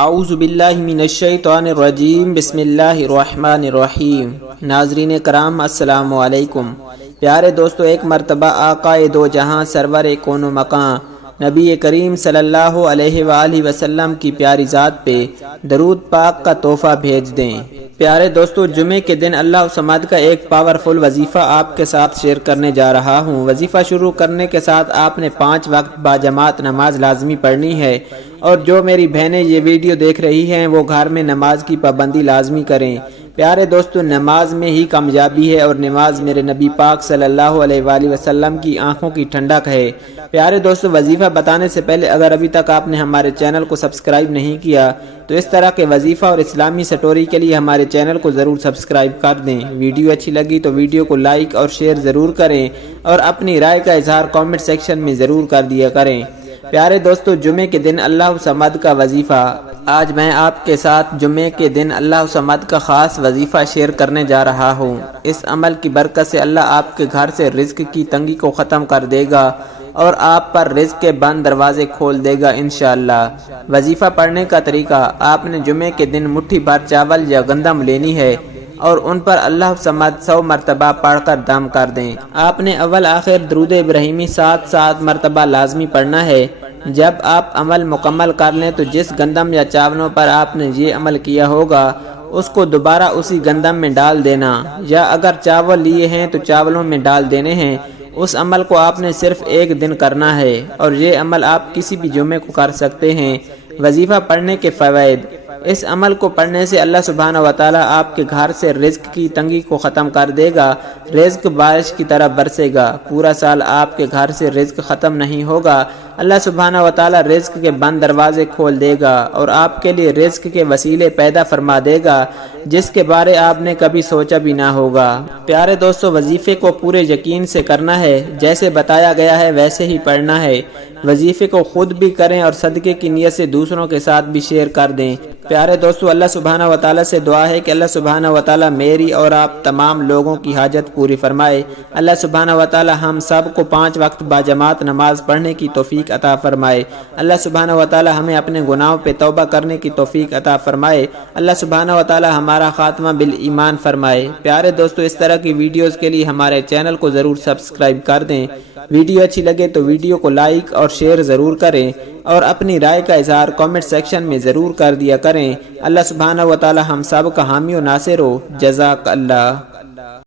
اعوذ باللہ من الشیطان الرجیم، بسم اللہ الرحمن الرحیم۔ ناظرین کرام السلام علیکم۔ پیارے دوستو، ایک مرتبہ آقائے دو جہاں سرور کون و مکان نبی کریم صلی اللہ علیہ وآلہ وسلم کی پیاری ذات پہ درود پاک کا تحفہ بھیج دیں۔ پیارے دوستو، جمعے کے دن اللہ الصمد کا ایک پاورفل وظیفہ آپ کے ساتھ شیئر کرنے جا رہا ہوں۔ وظیفہ شروع کرنے کے ساتھ آپ نے 5 وقت باجماعت نماز لازمی پڑھنی ہے، اور جو میری بہنیں یہ ویڈیو دیکھ رہی ہیں وہ گھر میں نماز کی پابندی لازمی کریں۔ پیارے دوستو، نماز میں ہی کامیابی ہے، اور نماز میرے نبی پاک صلی اللہ علیہ وآلہ وسلم کی آنکھوں کی ٹھنڈک ہے۔ پیارے دوستو، وظیفہ بتانے سے پہلے اگر ابھی تک آپ نے ہمارے چینل کو سبسکرائب نہیں کیا تو اس طرح کے وظیفہ اور اسلامی سٹوری کے لیے ہمارے چینل کو ضرور سبسکرائب کر دیں۔ ویڈیو اچھی لگی تو ویڈیو کو لائک اور شیئر ضرور کریں، اور اپنی رائے کا اظہار کامنٹ سیکشن میں ضرور کر دیا کریں۔ پیارے دوستو، جمعے کے دن اللہ الصمد کا وظیفہ۔ آج میں آپ کے ساتھ جمعے کے دن اللہ الصمد کا خاص وظیفہ شیئر کرنے جا رہا ہوں۔ اس عمل کی برکت سے اللہ آپ کے گھر سے رزق کی تنگی کو ختم کر دے گا، اور آپ پر رزق کے بند دروازے کھول دے گا انشاءاللہ۔ وظیفہ پڑھنے کا طریقہ: آپ نے جمعے کے دن مٹھی بھر چاول یا گندم لینی ہے، اور ان پر اللہ الصمد 100 مرتبہ پڑھ کر دم کر دیں۔ آپ نے اول آخر درود ابراہیمی 7 مرتبہ لازمی پڑھنا ہے۔ جب آپ عمل مکمل کر لیں تو جس گندم یا چاولوں پر آپ نے یہ عمل کیا ہوگا اس کو دوبارہ اسی گندم میں ڈال دینا، یا اگر چاول لیے ہیں تو چاولوں میں ڈال دینے ہیں۔ اس عمل کو آپ نے صرف 1 دن کرنا ہے، اور یہ عمل آپ کسی بھی جمعے کو کر سکتے ہیں۔ وظیفہ پڑھنے کے فوائد: اس عمل کو پڑھنے سے اللہ سبحانہ وتعالی آپ کے گھر سے رزق کی تنگی کو ختم کر دے گا۔ رزق بارش کی طرح برسے گا، پورا سال آپ کے گھر سے رزق ختم نہیں ہوگا۔ اللہ سبحانہ وتعالی رزق کے بند دروازے کھول دے گا، اور آپ کے لیے رزق کے وسیلے پیدا فرما دے گا جس کے بارے آپ نے کبھی سوچا بھی نہ ہوگا۔ پیارے دوستو، وظیفے کو پورے یقین سے کرنا ہے، جیسے بتایا گیا ہے ویسے ہی پڑھنا ہے۔ وظیفے کو خود بھی کریں اور صدقے کی نیت سے دوسروں کے ساتھ بھی شیئر کر دیں۔ پیارے دوستو، اللہ سبحانہ وتعالی سے دعا ہے کہ اللہ سبحانہ وتعالی میری اور آپ تمام لوگوں کی حاجت پوری فرمائے۔ اللہ سبحانہ وتعالی ہم سب کو 5 وقت باجماعت نماز پڑھنے کی توفیق عطا فرمائے۔ اللہ سبحانہ وتعالی ہمیں اپنے گناہوں پہ توبہ کرنے کی توفیق عطا فرمائے۔ اللہ سبحانہ وتعالی ہمارا خاتمہ بالایمان فرمائے۔ پیارے دوستو، اس طرح کی ویڈیوز کے لیے ہمارے چینل کو ضرور سبسکرائب کر دیں۔ ویڈیو اچھی لگے تو ویڈیو کو لائک اور شیئر ضرور کریں، اور اپنی رائے کا اظہار کامنٹ سیکشن میں ضرور کر دیا کریں۔ اللہ سبحانہ وتعالی ہم سب کا حامی و ناصر ہو۔ جزاک اللہ۔